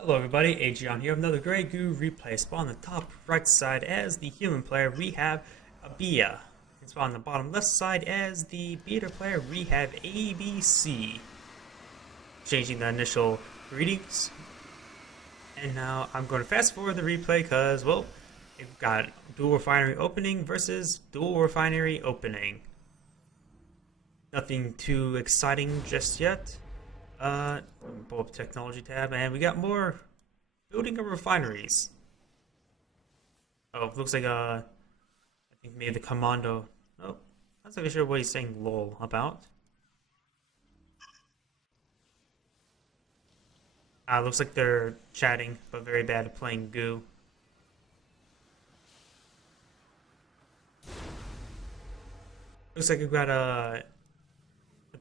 Hello everybody, Agion here with another great Goo Replay. Spawn on the top right side as the human player, we have Ebiya. And spawn on the bottom left side as the beta player, we have ABC. Changing the initial greetings. And now I'm going to fast forward the replay because, well, we've got dual refinery opening versus dual refinery opening. Nothing too exciting just yet. Pull up technology tab, and we got more building of refineries. Oh, looks like I think maybe the commando. Oh, not really sure what he's saying lol about. Looks like they're chatting, but very bad at playing Goo. Looks like we've got a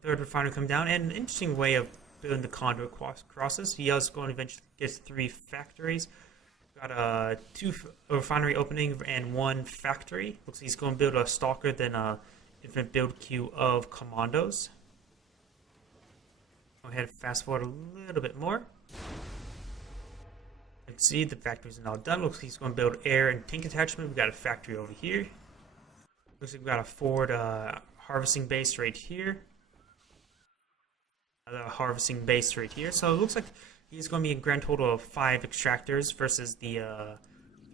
third refinery come down, and an interesting way of building the conduit crosses. He is going to eventually get 3 factories. Got a 2 refinery opening and 1 factory. Looks like he's going to build a stalker, then a infinite build queue of commandos. Go ahead and fast forward a little bit more. You can see the factories are now done. Looks like he's going to build air and tank attachment. We've got a factory over here. Looks like we've got a forward harvesting base right here. The harvesting base right here. So it looks like he's going to be a grand total of 5 extractors versus the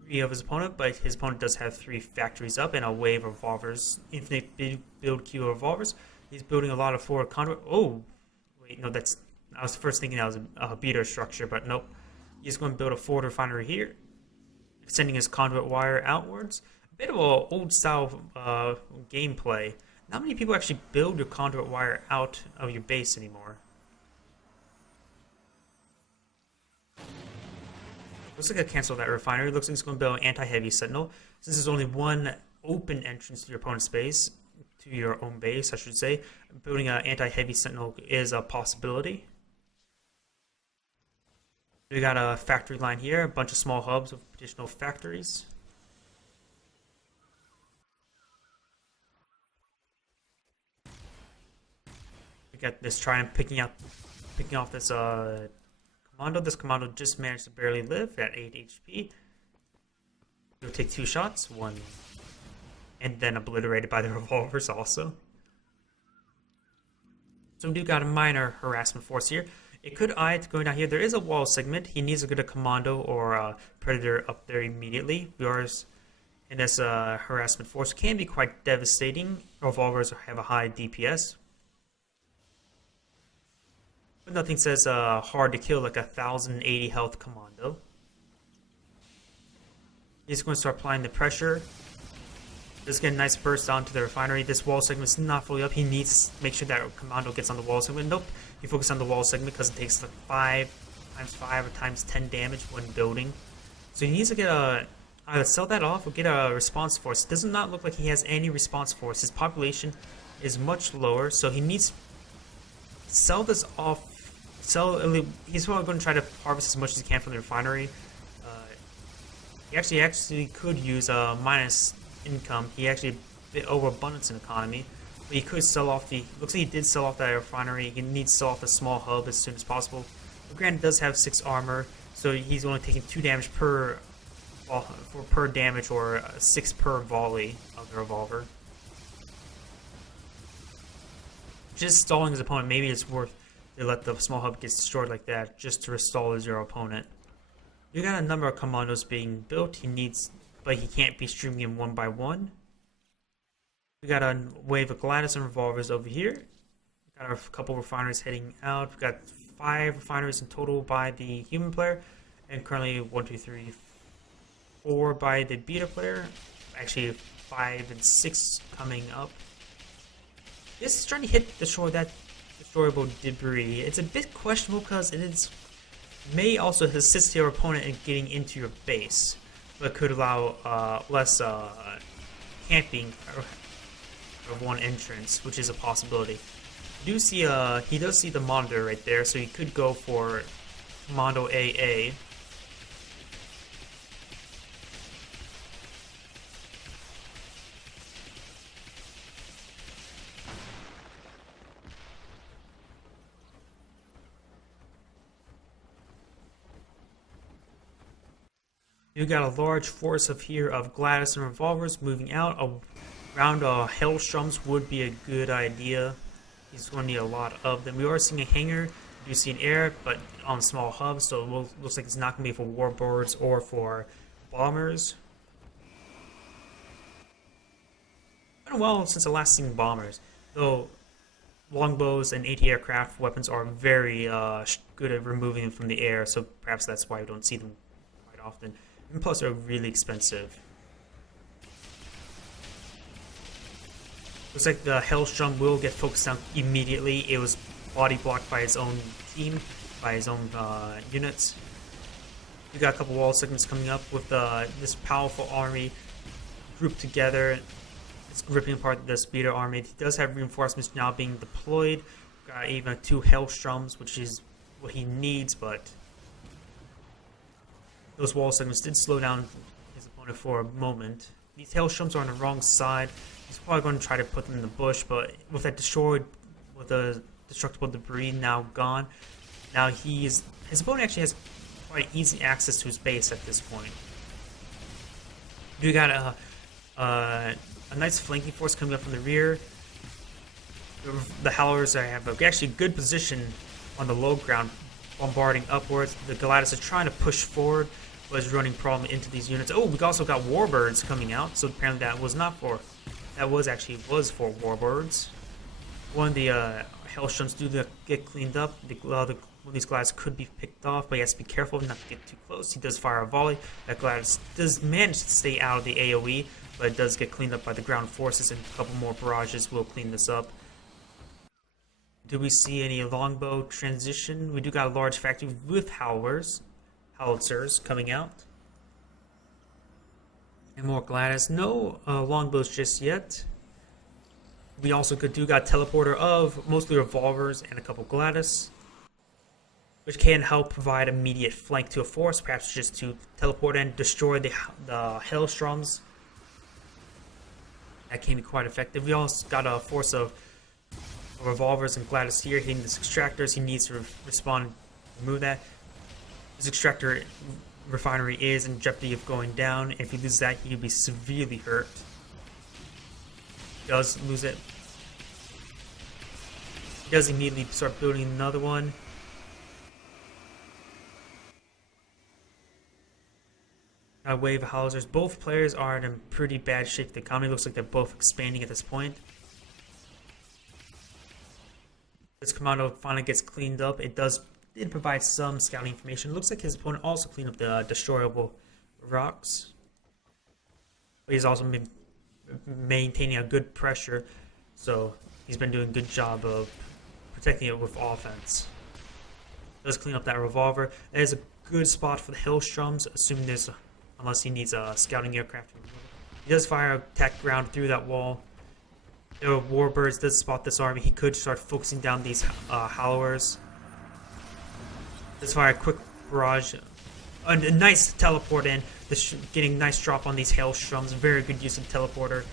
3 of his opponent, but his opponent does have 3 factories up and a wave of revolvers, infinite build queue of revolvers. He's building a lot of forward conduit. Oh, wait, no, I was first thinking that was a beater structure, but nope. He's going to build a forward refinery here, extending his conduit wire outwards. A bit of a old style gameplay. Not many people actually build your conduit wire out of your base anymore. Looks like I canceled that refinery. Looks like it's going to build an anti-heavy sentinel. Since there's only one open entrance to your opponent's base, to your own base, I should say, building an anti-heavy sentinel is a possibility. We got a factory line here, a bunch of small hubs with additional factories. We got this trident picking off this commando. This commando just managed to barely live at 8 HP. He'll take 2 shots, 1, and then obliterated by the revolvers also. So we do got a minor harassment force here. It could eye to going down here. There is a wall segment. He needs to get a commando or a predator up there immediately. Yours in this harassment force can be quite devastating. Revolvers have a high DPS. But nothing says hard to kill like a 1080 health commando. He's going to start applying the pressure. Just get a nice burst onto the refinery. This wall segment is not fully up. He needs to make sure that commando gets on the wall segment. Nope. He focused on the wall segment because it takes like 5 times 5 or times 10 damage when building. So he needs to get either sell that off or get a response force. It does not look like he has any response force. His population is much lower, so he needs to sell this off. He's probably going to try to harvest as much as he can from the refinery. He actually could use minus income. He actually a bit overabundance in economy, but he could sell off the. Looks like he did sell off that refinery. He needs to sell off a small hub as soon as possible. But Grant does have 6 armor, so he's only taking 2 damage per damage or 6 per volley of the revolver. Just stalling his opponent. Maybe it's worth. They let the small hub get destroyed like that just to restall your opponent. You got a number of commandos being built. But he can't be streaming them 1 by 1. We got a wave of Gladys and revolvers over here. We got a couple refineries heading out. We got 5 refineries in total by the human player, and currently 1, 2, 3, 4 by the beta player. Actually, 5 and 6 coming up. This is trying to destroy that destroyable debris. It's a bit questionable because it may also assist your opponent in getting into your base, but could allow less camping of one entrance, which is a possibility. He does see the monitor right there, so he could go for Commando AA. You got a large force of Gladys and revolvers moving out. Around Hailstroms would be a good idea. He's going to need a lot of them. We are seeing a hangar. You see an air, but on small hubs, so it looks like it's not going to be for warbirds or for bombers. It's been a while since the last seen bombers, though. Longbows and anti-aircraft weapons are very good at removing them from the air, so perhaps that's why we don't see them quite often. And plus, they're really expensive. Looks like the Hailstrom will get focused on immediately. It was body blocked by his own team, by his own units. We got a couple wall segments coming up with this powerful army grouped together. It's ripping apart the speeder army. He does have reinforcements now being deployed. Got even 2 Hailstroms, which is what he needs, but those wall segments did slow down his opponent for a moment. These Hailstroms are on the wrong side. He's probably going to try to put them in the bush, but with that with the destructible debris now gone, now his opponent actually has quite easy access to his base at this point. You got a nice flanking force coming up from the rear. The Howlers have actually good position on the low ground, bombarding upwards. The Gladys is trying to push forward, but is running problem into these units. Oh, we also got Warbirds coming out, so apparently that was for Warbirds. One of the Hailstroms do get cleaned up. One of these Gladys could be picked off, but he has to be careful not to get too close. He does fire a volley. That Gladys does manage to stay out of the AoE, but it does get cleaned up by the ground forces, and a couple more barrages will clean this up. Do we see any longbow transition? We do got a large factory with howitzers coming out. And more Gladys. No longbows just yet. We also do got teleporter of mostly revolvers and a couple Gladys, which can help provide immediate flank to a force, perhaps just to teleport and destroy the Hailstroms. That can be quite effective. We also got a force of revolvers and Gladys here hitting this extractors. He needs to respond and remove that. This extractor refinery is in jeopardy of going down. If he loses that, he'll be severely hurt. He does lose it. He does immediately start building another one. A wave of howitzers. Both players are in pretty bad shape. The economy looks like they're both expanding at this point. This commando finally gets cleaned up. It did provide some scouting information. It looks like his opponent also cleaned up the destroyable rocks. But he's also been maintaining a good pressure, so he's been doing a good job of protecting it with offense. Does clean up that revolver. That is a good spot for the Hailstroms, assuming there's unless he needs a scouting aircraft. He does fire attack ground through that wall. There are Warbirds does spot this army. He could start focusing down these Howlers. Does fire a quick barrage. A nice teleport in. Getting nice drop on these Hailstroms. Very good use of teleporter.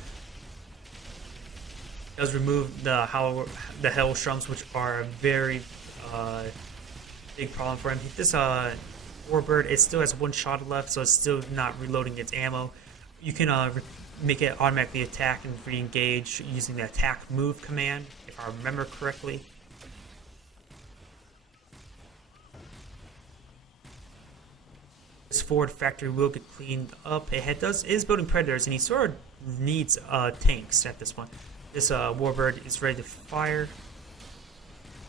Does remove the Hailstroms, which are a very big problem for him. This Warbird, it still has 1 shot left, so it's still not reloading its ammo. You can make it automatically attack and re-engage using the attack move command, if I remember correctly. This forward factory will get cleaned up. It is building predators, and he sort of needs tanks at this point. This Warbird is ready to fire.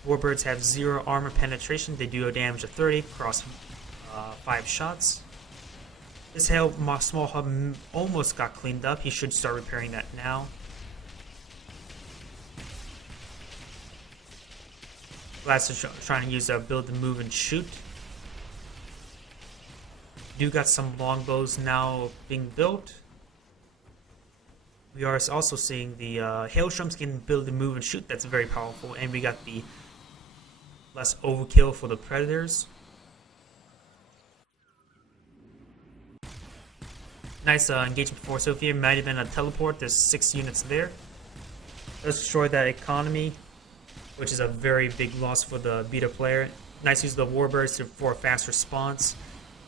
Warbirds have 0 armor penetration. They do a damage of 30 across 5 shots. This small hub almost got cleaned up. He should start repairing that now. Glass is trying to use a build to move and shoot. Do got some longbows now being built. We are also seeing the Hailstroms can build and move and shoot. That's very powerful. And we got the less overkill for the predators. Nice engagement for Sophia. Might have been a teleport. There's 6 units there. Let's destroy that economy, which is a very big loss for the beta player. Nice use of the Warbirds for a fast response.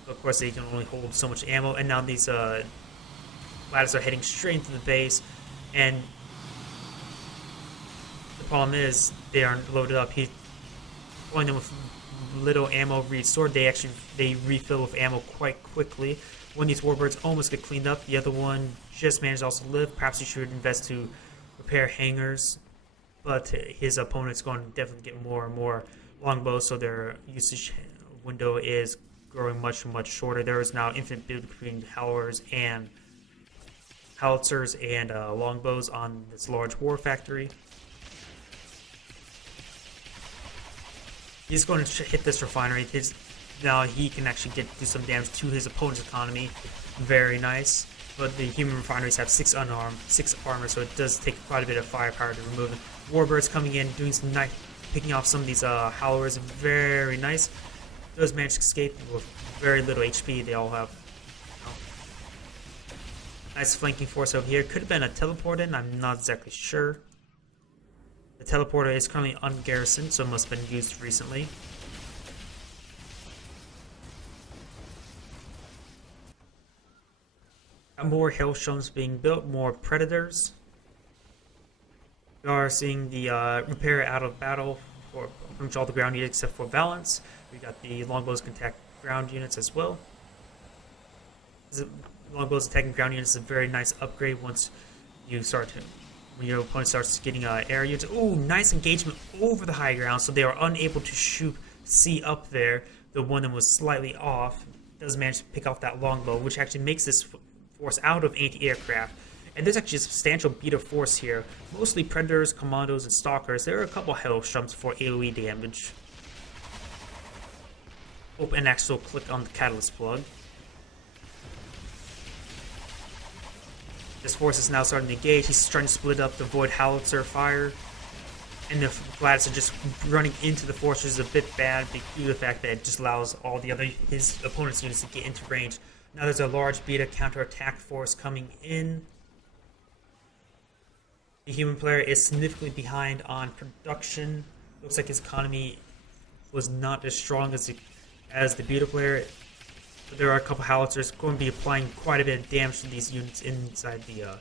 Of course, they can only hold so much ammo, and now these ladders are heading straight into the base, and the problem is they aren't loaded up. He's pulling them with little ammo restored. They refill with ammo quite quickly. One of these warbirds almost get cleaned up. The other one just managed to also live. Perhaps he should invest to repair hangars, but his opponent's going to definitely get more and more longbows, so their usage window is growing much shorter. There is now infinite build between howitzers and longbows on this large war factory. He's going to hit this refinery. Now he can actually do some damage to his opponent's economy. Very nice. But the human refineries have 6 unarmed, 6 armor, so it does take quite a bit of firepower to remove them. Warbirds coming in, doing some nice, picking off some of these howlers. Very nice. Those manage to escape with very little HP. They all have. Nice flanking force over here. Could have been a teleport in. I'm not exactly sure. The teleporter is currently ungarrisoned, so it must have been used recently. More hailstones being built, more predators. We are seeing the repair out of battle for pretty much all the ground units except for Valance. We got the longbows can attack ground units as well. Longbows attacking ground units is a very nice upgrade once you start to. When your opponent starts getting air units. Ooh, nice engagement over the high ground, so they are unable to see up there. The one that was slightly off does manage to pick off that longbow, which actually makes this force out of anti-aircraft. And there's actually a substantial beat of force here. Mostly predators, commandos, and stalkers. There are a couple hailstones for AoE damage. Oh, and actually click on the catalyst plug. This force is now starting to engage. He's trying to split up the Void Howitzer fire. And the Gladys are just running into the force, which is a bit bad due to the fact that it just allows all his opponent's units to get into range. Now there's a large beta counterattack force coming in. The human player is significantly behind on production. Looks like his economy was not as strong as the beta player. But there are a couple howitzers going to be applying quite a bit of damage to these units inside the.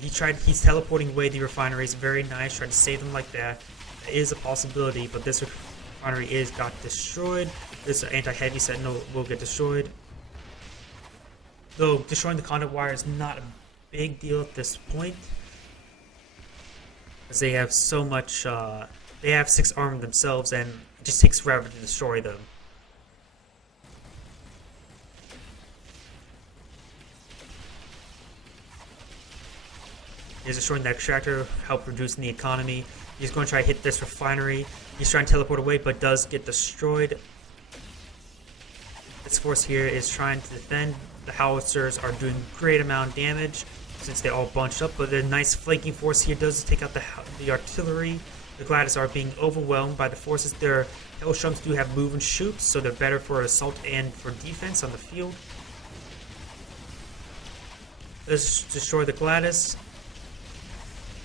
He's teleporting away the refineries. Very nice. Trying to save them like that. That is a possibility, but this refinery got destroyed. This anti-heavy sentinel will get destroyed. Though destroying the conduit wire is not a big deal at this point, as they have so much. They have 6 armor themselves, and it just takes forever to destroy them. He's destroying the extractor, help reducing the economy. He's going to try to hit this refinery. He's trying to teleport away, but does get destroyed. This force here is trying to defend. The howitzers are doing great amount of damage since they all bunched up, but the nice flanking force here does take out the artillery. The Gladys are being overwhelmed by the forces. Their Hellstroms do have move and shoot, so they're better for assault and for defense on the field. Let's destroy the Gladys.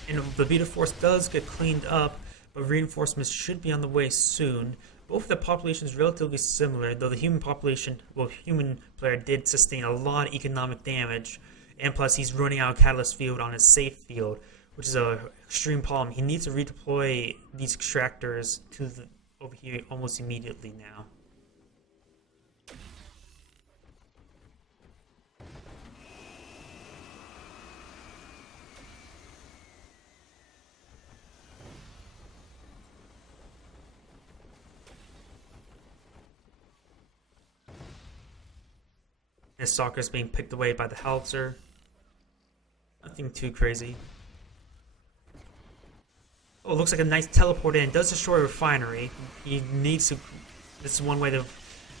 And the beta force does get cleaned up, but reinforcements should be on the way soon. Both of the populations relatively similar, though the human player did sustain a lot of economic damage, and plus he's running out of catalyst field on his safe field, which is an extreme problem. He needs to redeploy these extractors to over here almost immediately now. His stalker's being picked away by the howitzer. Nothing too crazy. Oh, it looks like a nice teleport in. Does destroy a refinery. He needs to. This is one way to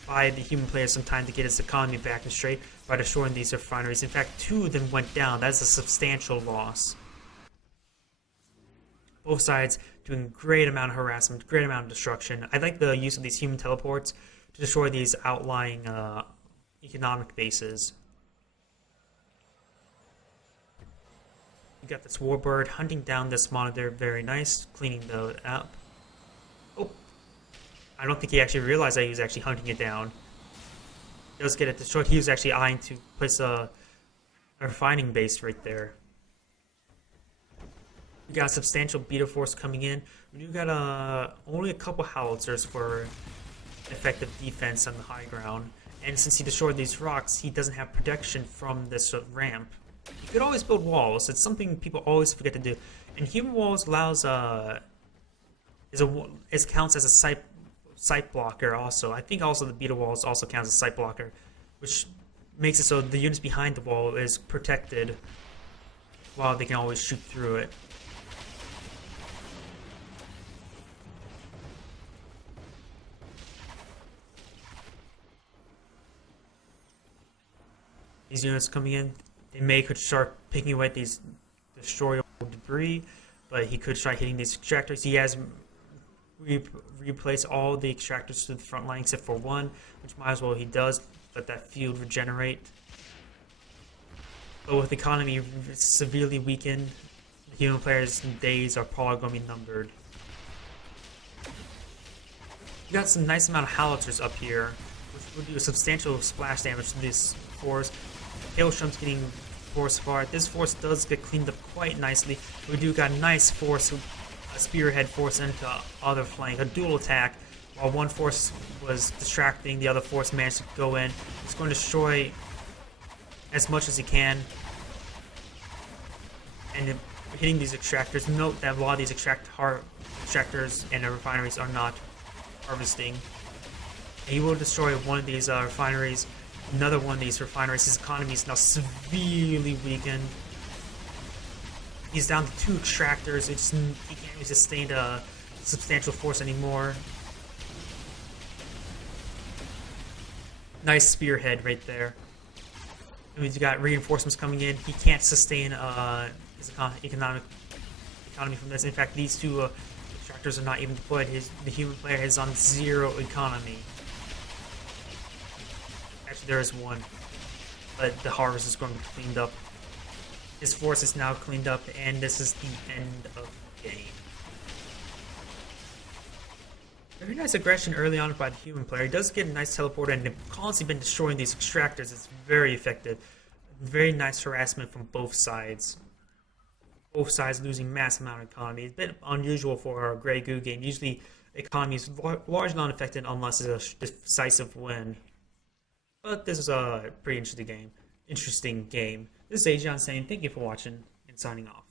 buy the human player some time to get his economy back and straight by destroying these refineries. In fact, 2 of them went down. That's a substantial loss. Both sides doing great amount of harassment, great amount of destruction. I like the use of these human teleports to destroy these outlying economic bases. You got this warbird hunting down this monitor. Very nice, cleaning the up. Oh, I don't think he actually realized that he was actually hunting it down. does get it destroyed. He was actually eyeing to place a refining base right there. We got a substantial beta force coming in. We do got only a couple howitzers for effective defense on the high ground. And since he destroyed these rocks, he doesn't have protection from this ramp. You could always build walls. It's something people always forget to do. And human walls allows it counts as a sight blocker also. I think also the beta walls also counts as a sight blocker, which makes it so the units behind the wall is protected while they can always shoot through it. These units coming in, they could start picking away at these destroyable debris, but he could try hitting these extractors. He has replaced all the extractors to the front line except for one, which might as well he does. Let that field regenerate. But with the economy severely weakened, the human players' days are probably going to be numbered. You got some nice amount of howitzers up here, which would do a substantial splash damage to this force. Hailstorm's getting force far. This force does get cleaned up quite nicely. We do got a nice force, a spearhead force into other flank, a dual attack. While one force was distracting, the other force managed to go in. It's going to destroy as much as he can. And hitting these extractors, note that a lot of these extractors and the refineries are not harvesting. He will destroy one of these refineries. Another one of these refineries. His economy is now severely weakened. He's down to 2 extractors. He can't really sustain a substantial force anymore. Nice spearhead right there. And we've got reinforcements coming in. He can't sustain his economy from this. In fact, these 2 extractors are not even deployed. The human player is on 0 economy. Actually, there is 1, but the harvest is going to be cleaned up. His force is now cleaned up, and this is the end of the game. Very nice aggression early on by the human player. He does get a nice teleport, and they've constantly been destroying these extractors. It's very effective. Very nice harassment from both sides. Both sides losing massive amount of economy. It's a bit unusual for a Grey Goo game. Usually, the economy is largely unaffected unless it's a decisive win. But this is a pretty interesting game. This is Agion saying thank you for watching and signing off.